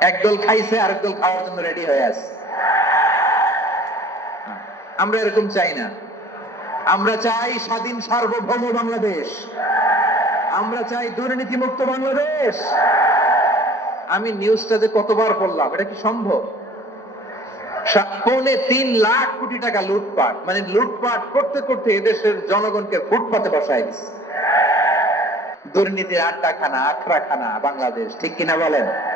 একদল খাইছে, আরেক দল খাওয়ার জন্য রেডি হয়ে আছে। আমরা এরকম চাই না। আমরা চাই স্বাধীন সার্বভৌম বাংলাদেশ। আমরা চাই দুর্নীতি মুক্ত বাংলাদেশ। আমি নিউজটা যে কতবার পড়লাম, এটা কি সম্ভব? পৌনে তিন লাখ কোটি টাকা লুটপাট মানে লুটপাট করতে করতে এদেশের জনগণকে ফুটপাতে বসাই দিচ্ছে। দুর্নীতির আড্ডাখানা, আখড়াখানা বাংলাদেশ, ঠিক কিনা বলেন?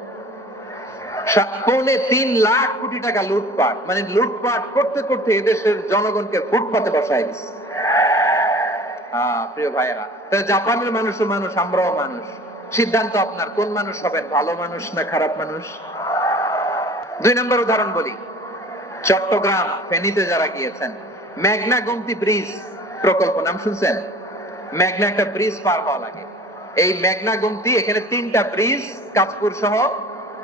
পৌনে তিন লাখ কোটি টাকা লুটপাট। মানে লুটপাট করতে করতে এদেশের জনগণকে ফুটপাতে বসাই দিচ্ছে প্রিয় ভাইয়েরা জাপানের মানুষও মানুষ, আমরাও মানুষ। সিদ্ধান্ত আপনার, কোন মানুষ হবেন, ভালো মানুষ না খারাপ মানুষ? দুই নম্বর উদাহরণ বলি। চট্টগ্রাম, ফেনীতে যারা গিয়েছেন, মেঘনা গুমতি ব্রিজ প্রকল্প, নাম শুনছেন? মেঘনা একটা ব্রিজ পার হওয়া লাগে। এই মেঘনা গুমতি, এখানে তিনটা ব্রিজ কাজপুর সহ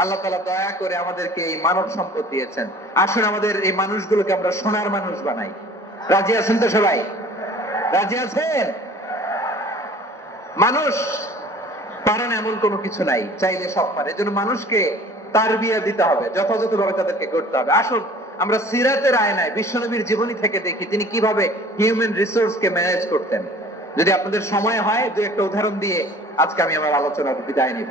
আল্লাহ তালা দয়া করে আমাদেরকে এই মানব সম্পদ দিয়েছেন। আসুন আমাদের এই মানুষগুলোকে আমরা সোনার মানুষ বানাই। রাজি আছেন তো সবাই? রাজি আছেন? মানুষ পারেন এমন কোনো কিছু নাই, চাইলে সব পারে। এজন্য মানুষকে তার বিয়ে দিতে হবে, যথাযথভাবে তাদেরকে করতে হবে। আসুন, আমরা সিরাতের আয়নায় বিশ্বনবীর জীবনী থেকে দেখি তিনি কীভাবে হিউম্যান রিসোর্সকে ম্যানেজ করতেন। যদি আপনাদের সময় হয়, দু একটা উদাহরণ দিয়ে আজকে আমি আমার আলোচনার বিদায় নিব।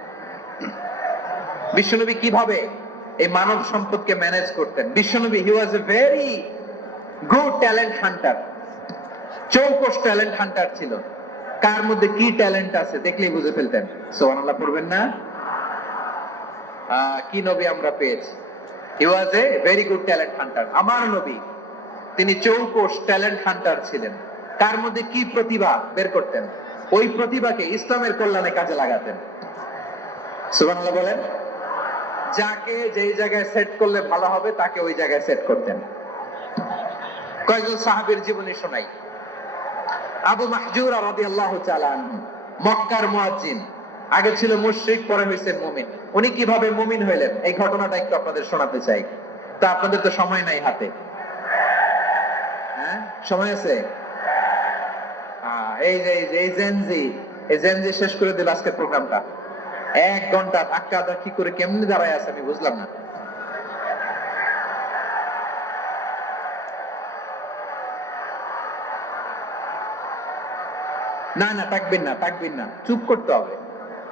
বিশ্বনবী কীভাবে এই মানব সম্পদকে ম্যানেজ করতেন? বিশ্বনবী he was a very good talent hunter চৌকস talent hunter ছিল। কার মধ্যে কি ট্যালেন্ট আছে দেখলেই বুঝে ফেলতেন। সোহানাল্লাহ পড়বেন না? কি নবী আমরা পেয়েছি? He was a very good talent hunter আমার নবী, তিনি চৌকস ট্যালেন্ট হান্টার ছিলেন। তার মধ্যে কি প্রতিভা বের করতেন? ওই প্রতিভাকে ইসলামের কল্যাণে কাজে লাগাতেন। সুবহানাল্লাহ বলেন। যাকে যেই জায়গায় সেট করলে ভালো হবে, তাকে ওই জায়গায় সেট করতেন। কয়েকজন সাহাবীর জীবনী শোনাই। আবু মাহজুর রাদিয়াল্লাহু তাআলা আনহু, মক্কার মুয়াজ্জিন। আগে ছিল মুশরিক, পরে হয়েছেন মুমিন। উনি কীভাবে মুমিন হইলেন? এই ঘটনাটা একটু আপনাদের শোনাতে চাই। তা আপনাদের তো সময় নাই হাতে। হ্যাঁ? সময় আছে? এই যে, এই জেনজি এই জেনজি শেষ করে দিল আজকের প্রোগ্রামটা। এক ঘণ্টা ধাক্কা ধাক্কি করে কেমনি দাঁড়ায় আছে আমি বুঝলাম না। না না তাকবেন না থাকবেন না, চুপ করতে হবে।